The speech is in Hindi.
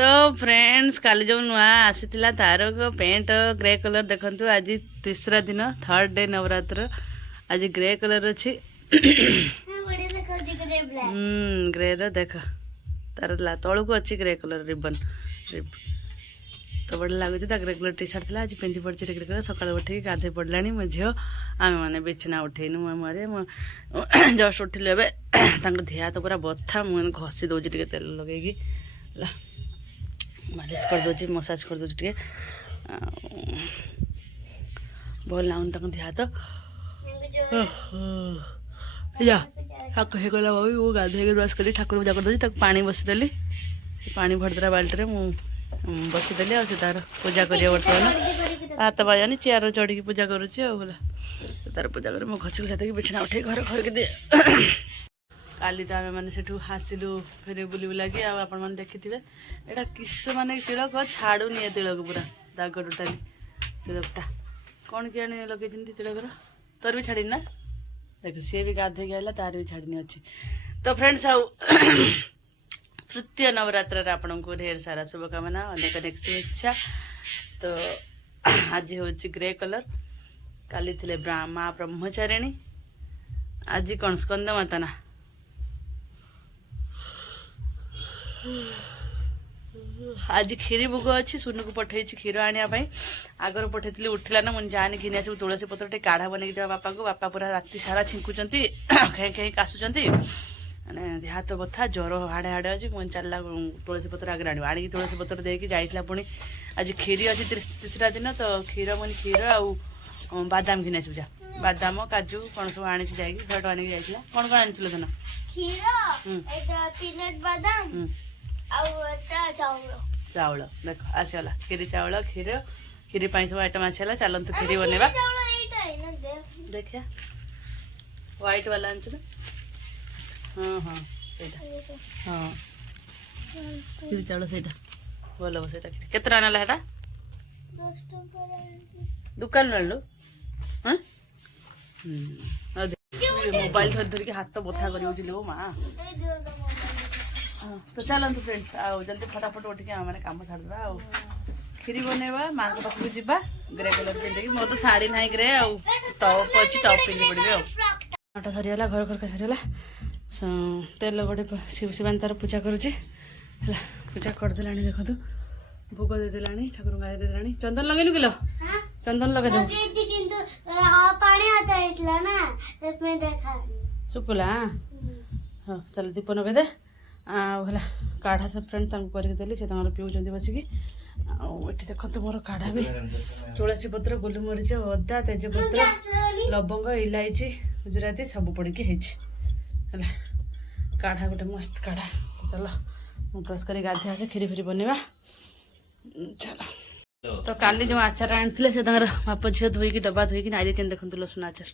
तो फ्रेंड्स काली जो नुआ आसी तार पेंट ग्रे कलर देखु आज तीसरा दिन थर्ड डे नवरात्र आज ग्रे कलर अच्छी ग्रे रो देख तार तलू को अच्छी ग्रे कलर रिबन तो बढ़िया लगुच रेगुलर टी सार्ट था आज पिंधि पड़ी रेगुलर सकाल उठे गाधे पड़ा मो झील आम मैंने बिछना उठेनु मुझे जस्ट उठिलु एवं धिया तो पूरा बथा मुझे घसी दूसरी टे तेल लगे मालिश कर दूची मसाज कर दूची टे भल लाउन धिया तो या हेगला भाई वो गाधे ब्रश करी ठाकुर पूजा कर दूसरी पानी बसीदेली पानी भरदेला बाल्टी में बसीदेली आ तार पूजा कर बर्तमान हाथ बाजानी चेयर चढ़ी पूजा करुच्ची आला तार पूजा कर घसी घुसा देगी बिछना उठे घर खरकी दिए काली तो आम मैंने से आसिलु फेर बुली बुलाकी आपने देखिथे यहाँ किस माने तिलक छाड़ूनी तिलक पूरा दाग टोटाली तिलकटा कौन कि आने लगे तिलकर तोर भी छाड़ी ना देख सी भी गाधे गला तार भी छाड़नी अच्छी तो फ्रेंड्स आउ तृतीय नवरात्र आपण को ढेर सारा शुभकामना अनेक अनेक शुभेच्छा। तो आज हूँ ग्रे कलर काली थे माँ ब्रह्मचारिणी आज कौन स्कंद माता ना आज खीरी भोग अच्छी सुनु को पठे क्षीर आने आगर पठे उठला ना मुझे जानी घिनी आस तुलसी पत्र टे काढ़ा बनई देवा बापा को बापा पूरा राति सारा छिंकुंट कहीं कहीं काशुंट मैंने हाथ बथा ज्वर हाड़े हाड़े अच्छी मुझे चलला तुलसी पत्र आगे आनी तुलसी पत्र देकी जाइला पुणी आज खीरी अच्छी तीसरा दिन तो क्षीर मुझे क्षीर आउ बादाम घिनी आसू जा बादाम काजू कौन सब आनी घर आनी जाइला कौन कौन आनी धन चाउल देख आसगला खीरी चाउल क्षीर खीरी सब आइटम आसगला चलतु खीरी बनवा देखिया व्हाइट वाला आनी हाँ हाँ हाँ खीरी चाउल से भल हम से केत आना दुकान आनु हाँ मोबाइल धरी धरिकी हाथ बथा कर माँ तो चलतु फ्रेंड्स आओ जल्दी फटाफट उठिक मैंने कम छाड़देवा आ खीरी बनवा माँ के पाखक जावा ग्रे कलर पिंधि मोर तो शाढ़ी ना ग्रे टप अच्छी टप पिंधि पड़े आटा सरीगला घर घर सरीगला तेल गोटे शिव शिवानी तार पूजा करुच्ची पूजा करदेला देखो भोग देदेला ठाकुर गाय देदेला चंदन लगेनु किलो चंदन लगे शुकुला हाँ चल दीप नगेदे आला काढ़ा से फ्रेंड करदेली से पीऊँ बसिकी आठ देखो मोर काढ़ा भी तुलसी पत्र गोलमरीच अदा तेजपत्र लवंग इलायची गुजराती सब पड़की है काढ़ा गोटे मस्त काढ़ा चलो ब्रश कर गाधे आसे खीरी फिरी बनवा चलो तो काली जो आचार आनी से बाप झील धोईकी डब्बा धोईकी नाई देखते देखो लसुन आचार